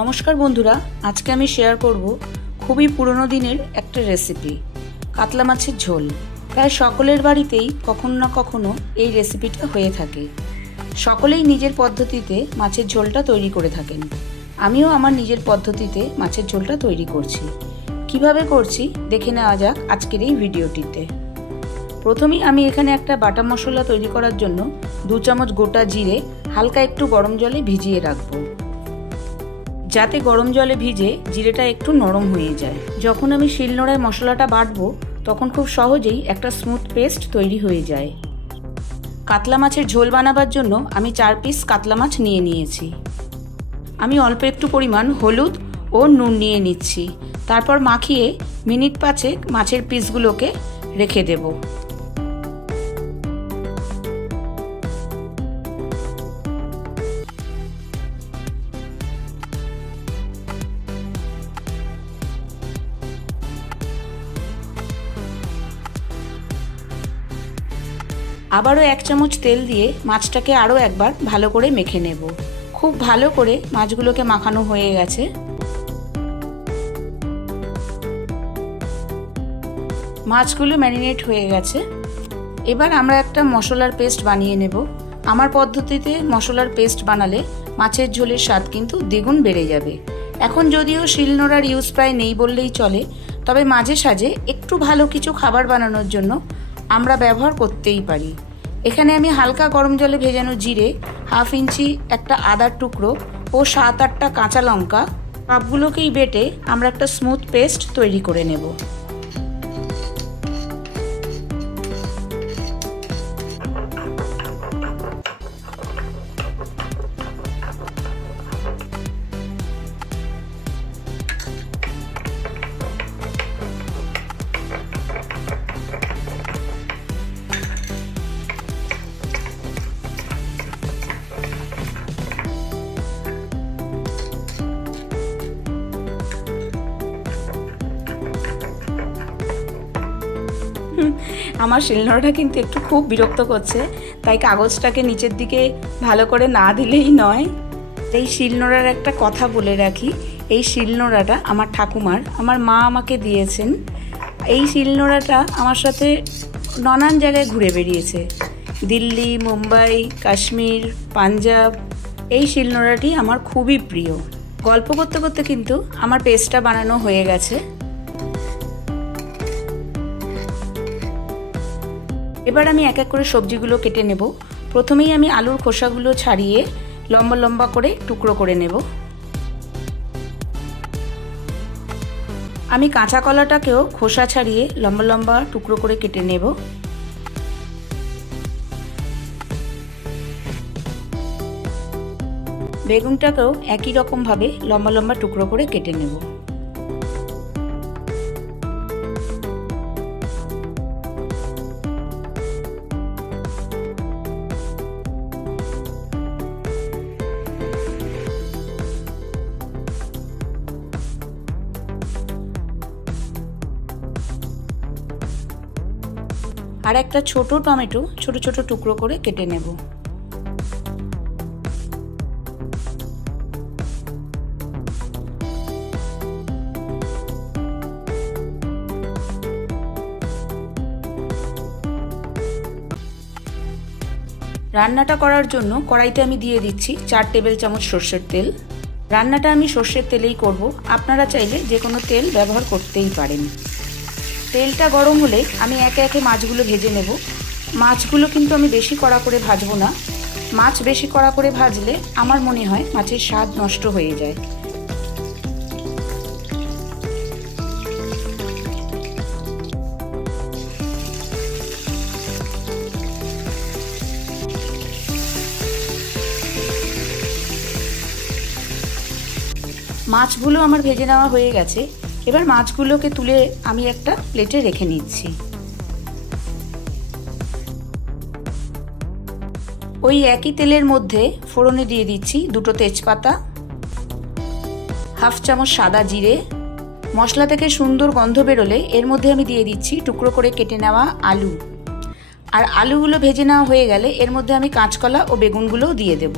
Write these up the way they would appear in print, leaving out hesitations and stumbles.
নমস্কার বন্ধুরা, আজকে আমি শেয়ার করব খুবই পুরনো দিনের একটা রেসিপি, কাতলা মাছের ঝোল। প্রায় সকলের বাড়িতেই কখনো না কখনো এই রেসিপিটা হয়ে থাকে। সকলেই নিজের পদ্ধতিতে মাছের ঝোলটা তৈরি করে থাকেন। আমিও আমার নিজের পদ্ধতিতে মাছের ঝোলটা তৈরি করছি। কিভাবে করছি দেখে নেওয়া যাক আজকের এই ভিডিওটিতে। প্রথমেই আমি এখানে একটা বাটা মশলা তৈরি করার জন্য 2 চামচ গোটা জিরে হালকা একটু গরম জলে ভিজিয়ে রাখবো, যাতে গরম জলে ভিজে জিরেটা একটু নরম হয়ে যায়। যখন আমি শিলনোড়ায় মশলাটা বাটবো তখন খুব সহজেই একটা স্মুথ পেস্ট তৈরি হয়ে যায়। কাতলা মাছের ঝোল বানাবার জন্য আমি 4 পিস কাতলা মাছ নিয়ে নিয়েছি। আমি অল্প একটু পরিমাণ হলুদ ও নুন নিয়ে নিচ্ছি। তারপর মাখিয়ে মিনিট 5 মাছের পিসগুলোকে রেখে দেব। আবারও 1 চামচ তেল দিয়ে মাছটাকে আরও একবার ভালো করে মেখে নেব। খুব ভালো করে মাছগুলোকে মাখানো হয়ে গেছে। মাছগুলো ম্যারিনেট হয়ে গেছে। এবার আমরা একটা মশলার পেস্ট বানিয়ে নেব। আমার পদ্ধতিতে মশলার পেস্ট বানালে মাছের ঝোলের স্বাদ কিন্তু দ্বিগুণ বেড়ে যাবে। এখন যদিও শিলনোড়ার ইউজ প্রায় নেই বললেই চলে, তবে মাঝে সাঝে একটু ভালো কিছু খাবার বানানোর জন্য আমরা ব্যবহার করতেই পারি। এখানে আমি হালকা গরম জলে ভেজানো জিরে, 1/2 ইঞ্চি একটা আদার টুকরো ও 7-8টা কাঁচা লঙ্কা সবগুলোকেই বেটে আমরা একটা স্মুথ পেস্ট তৈরি করে নেব। আমার শিলনোড়াটা কিন্তু একটু খুব বিরক্ত করছে, তাই কাগজটাকে নিচের দিকে ভালো করে না দিলেই নয়। এই শিলনোড়ার একটা কথা বলে রাখি, এই শিলনোড়াটা আমার ঠাকুমার, আমার মা আমাকে দিয়েছেন। এই শিলনোড়াটা আমার সাথে নানান জায়গায় ঘুরে বেরিয়েছে, দিল্লি, মুম্বাই, কাশ্মীর, পাঞ্জাব। এই শিলনোড়াটি আমার খুবই প্রিয়। গল্প করতে করতে কিন্তু আমার পেস্টটা বানানো হয়ে গেছে। এবার আমি এক এক করে সবজিগুলো কেটে নেব। প্রথমেই আমি আলুর খোসাগুলো ছাড়িয়ে লম্বা লম্বা করে টুকরো করে নেব। আমি কাঁচা কলাটাকেও খোসা ছাড়িয়ে লম্বা লম্বা টুকরো করে কেটে নেব। বেগুনটাকেও একই রকম ভাবে লম্বা লম্বা টুকরো করে কেটে নেব। আর একটা ছোট টমেটো ছোট ছোট টুকরো করে কেটে নেব। রান্নাটা করার জন্য কড়াইতে আমি দিয়ে দিচ্ছি 4 টেবিল চামচ সর্ষের তেল। রান্নাটা আমি সর্ষের তেলেই করব, আপনারা চাইলে যে কোনো তেল ব্যবহার করতেই পারেন। তেলটা গরম হলে আমি একে একে মাছগুলো ভেজে নেব। মাছগুলো কিন্তু আমি বেশি কড়া করে ভাজবো না। মাছ বেশি কড়া করে ভাজলে আমার মনে হয় মাছের স্বাদ নষ্ট হয়ে যায়। মাছগুলো আমার ভেজে নেওয়া হয়ে গেছে। এবার মাছগুলোকে তুলে আমি একটা প্লেটে রেখে নিচ্ছি। ওই একই তেলের মধ্যে ফোড়নে দিয়ে দিচ্ছি 2টো তেজপাতা, 1/2 চামচ সাদা জিরে। মশলা থেকে সুন্দর গন্ধ বেরোলে এর মধ্যে আমি দিয়ে দিচ্ছি টুকরো করে কেটে নেওয়া আলু। আর আলুগুলো ভেজে নেওয়া হয়ে গেলে এর মধ্যে আমি কাঁচকলা ও বেগুনগুলোও দিয়ে দেব।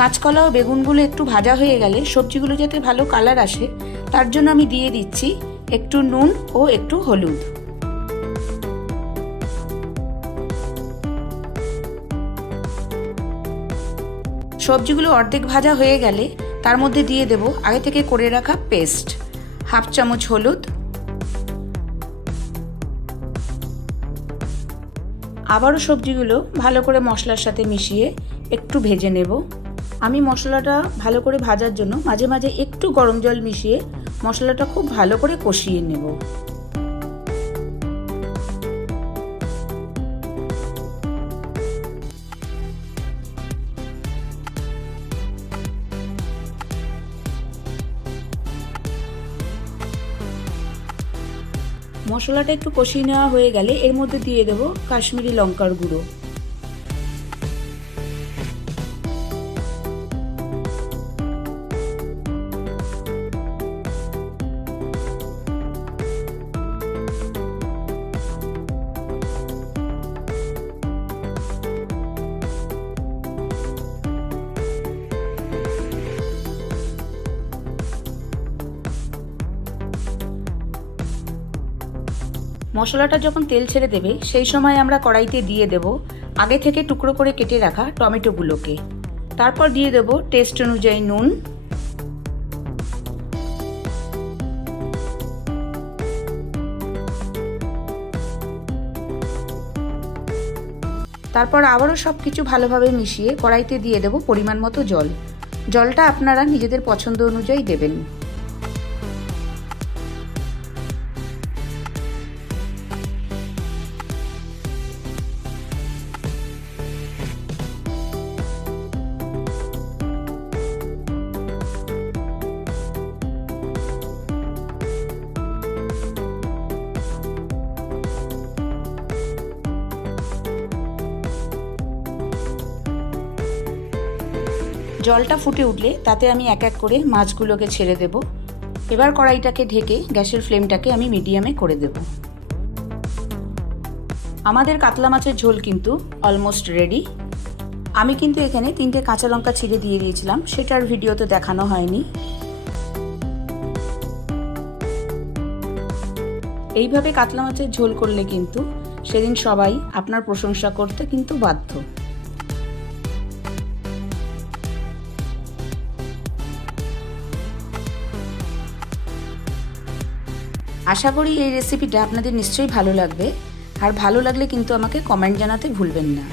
কাঁচকলা ও বেগুনগুলো একটু ভাজা হয়ে গেলে সবজিগুলো যাতে ভালো কালার আসে তার জন্য আমি দিয়ে দিচ্ছি একটু নুন ও একটু হলুদ। সবজিগুলো অর্ধেক ভাজা হয়ে গেলে তার মধ্যে দিয়ে দেব আগে থেকে করে রাখা পেস্ট, হাফ চামচ হলুদ, আবারও সবজিগুলো ভালো করে মশলার সাথে মিশিয়ে একটু ভেজে নেব। আমি মশলাটা ভালো করে ভাজার জন্য মাঝে মাঝে একটু গরম জল মিশিয়ে মশলাটা খুব ভালো করে কষিয়ে নেব। মশলাটা একটু কষিয়ে নেওয়া হয়ে গেলে এর মধ্যে দিয়ে দেব কাশ্মীরি লঙ্কার গুঁড়ো। মশলাটা যখন তেল ছেড়ে দেবে সেই সময় আমরা কড়াইতে দিয়ে দেব আগে থেকে টুকরো করে কেটে রাখা টমেটোগুলোকে। তারপর দিয়ে দেব টেস্ট অনুযায়ী নুন, তারপর আবারও সবকিছু ভালোভাবে মিশিয়ে কড়াইতে দিয়ে দেব পরিমাণ মতো জল। জলটা আপনারা নিজেদের পছন্দ অনুযায়ী দেবেন। জলটা ফুটে উঠলে তাতে আমি এক এক করে মাছগুলোকে ছেড়ে দেব। এবার কড়াইটাকে ঢেকে গ্যাসের ফ্লেমটাকে আমি মিডিয়ামে করে দেব। আমাদের কাতলা মাছের ঝোল কিন্তু অলমোস্ট রেডি। আমি কিন্তু এখানে 3টে কাঁচা লঙ্কা ছিঁড়ে দিয়ে দিয়েছিলাম, সেটার ভিডিও তো দেখানো হয়নি। এইভাবে কাতলা মাছের ঝোল করলে কিন্তু সেদিন সবাই আপনার প্রশংসা করতে কিন্তু বাধ্য। আশা করি এই রেসিপিটা আপনাদের নিশ্চয়ই ভালো লাগবে, আর ভালো লাগলে কিন্তু আমাকে কমেন্ট জানাতে ভুলবেন না।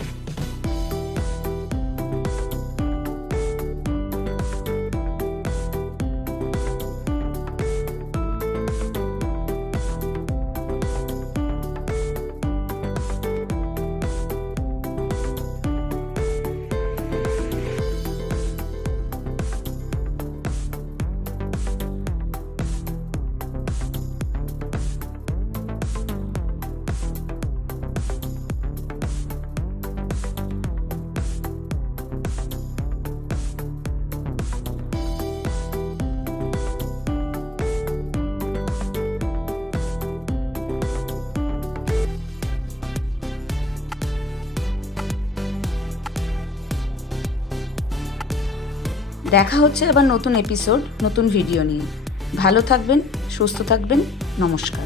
দেখা হচ্ছে আবার নতুন এপিসোড, নতুন ভিডিও নিয়ে। ভালো থাকবেন, সুস্থ থাকবেন। নমস্কার।